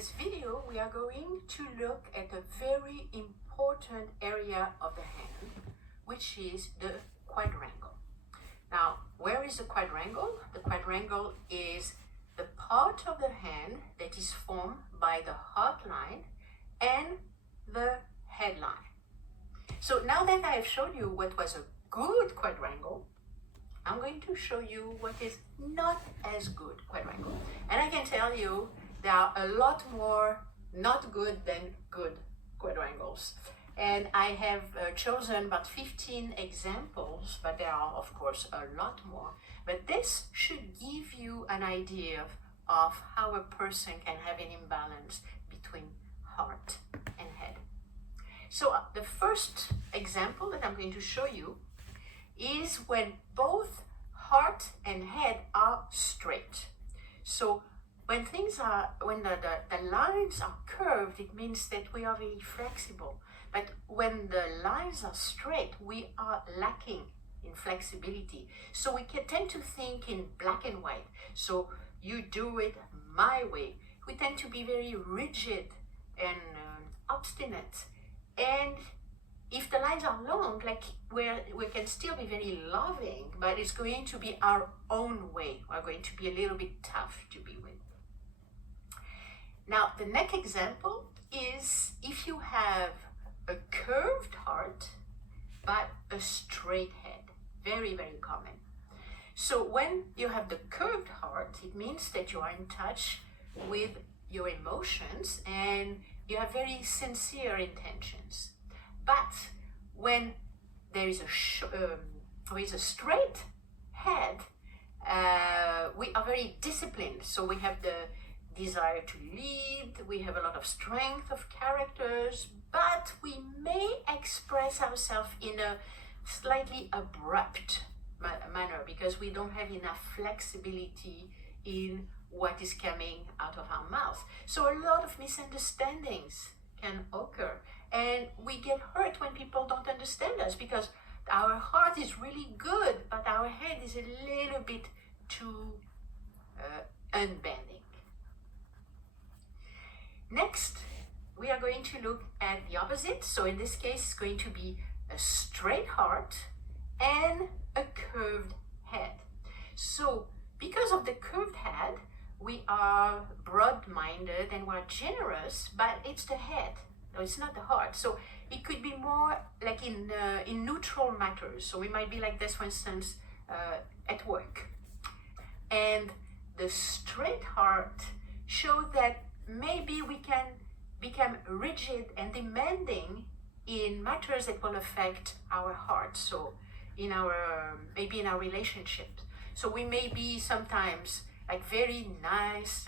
this video, we are going to look at a very important area of the hand, which is the quadrangle. Now, where is the quadrangle? The quadrangle is the part of the hand that is formed by the heart line and the head line. So now that I have shown you what was a good quadrangle, I'm going to show you what is not as good quadrangle. And I can tell you there are a lot more not good than good quadrangles. And I have chosen about 15 examples, but there are of course a lot more. But this should give you an idea of how a person can have an imbalance between heart and head. So the first example that I'm going to show you is when both heart and head are straight. So when the lines are curved, it means that we are very flexible. But when the lines are straight, we are lacking in flexibility. So we can tend to think in black and white. So you do it my way. We tend to be very rigid and obstinate. And if the lines are long, like we can still be very loving, but it's going to be our own way. We're going to be a little bit tough to be with. Now, the next example is if you have a curved heart, but a straight head. Very, very common. So when you have the curved heart, it means that you are in touch with your emotions and you have very sincere intentions. But when there is a straight head, we are very disciplined. So we have the desire to lead, we have a lot of strength of characters, but we may express ourselves in a slightly abrupt manner because we don't have enough flexibility in what is coming out of our mouth. So a lot of misunderstandings can occur, and we get hurt when people don't understand us because our heart is really good, but our head is a little bit too unbending. Next, we are going to look at the opposite. So in this case, it's going to be a straight heart and a curved head. So because of the curved head, we are broad-minded and we're generous, but it's the head. No, it's not the heart. So it could be more like in neutral matters. So we might be like this, for instance, at work. And the straight heart shows that maybe we can become rigid and demanding in matters that will affect our heart. So in our, maybe in our relationships. So we may be sometimes like very nice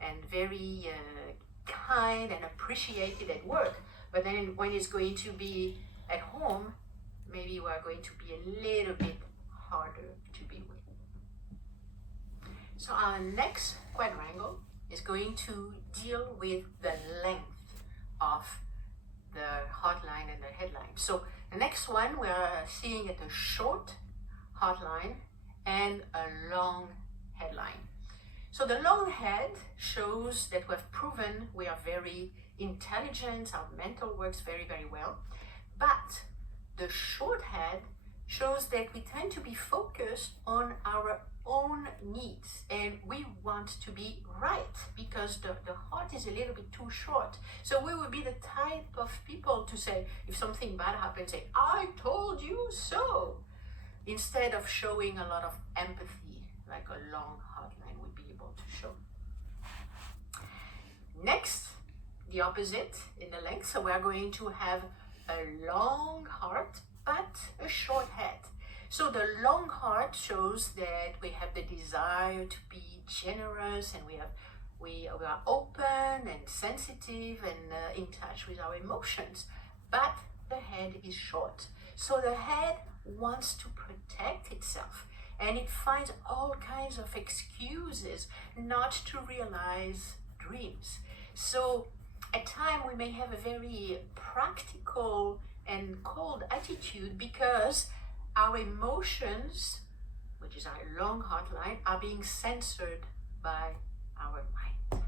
and very kind and appreciated at work, but then when it's going to be at home, maybe we're going to be a little bit harder to be with. So our next quadrangle is going to deal with the length of the heart line and the head line. So the next one, we're seeing at a short heart line and a long head line. So the long head shows that we've proven we are very intelligent, our mental works very, very well. But the short head shows that we tend to be focused on our own needs and we want to be right because the heart is a little bit too short. So we will be the type of people to say, if something bad happens, say, I told you so, instead of showing a lot of empathy like a long heart line would be able to show. Next, the opposite in the length. So we're going to have a long heart but a short head. So the long heart shows that we have the desire to be generous and we are open and sensitive and in touch with our emotions. But the head is short. So the head wants to protect itself and it finds all kinds of excuses not to realize dreams. So at times we may have a very practical and cold attitude because our emotions, which is our long heart line, are being censored by our mind.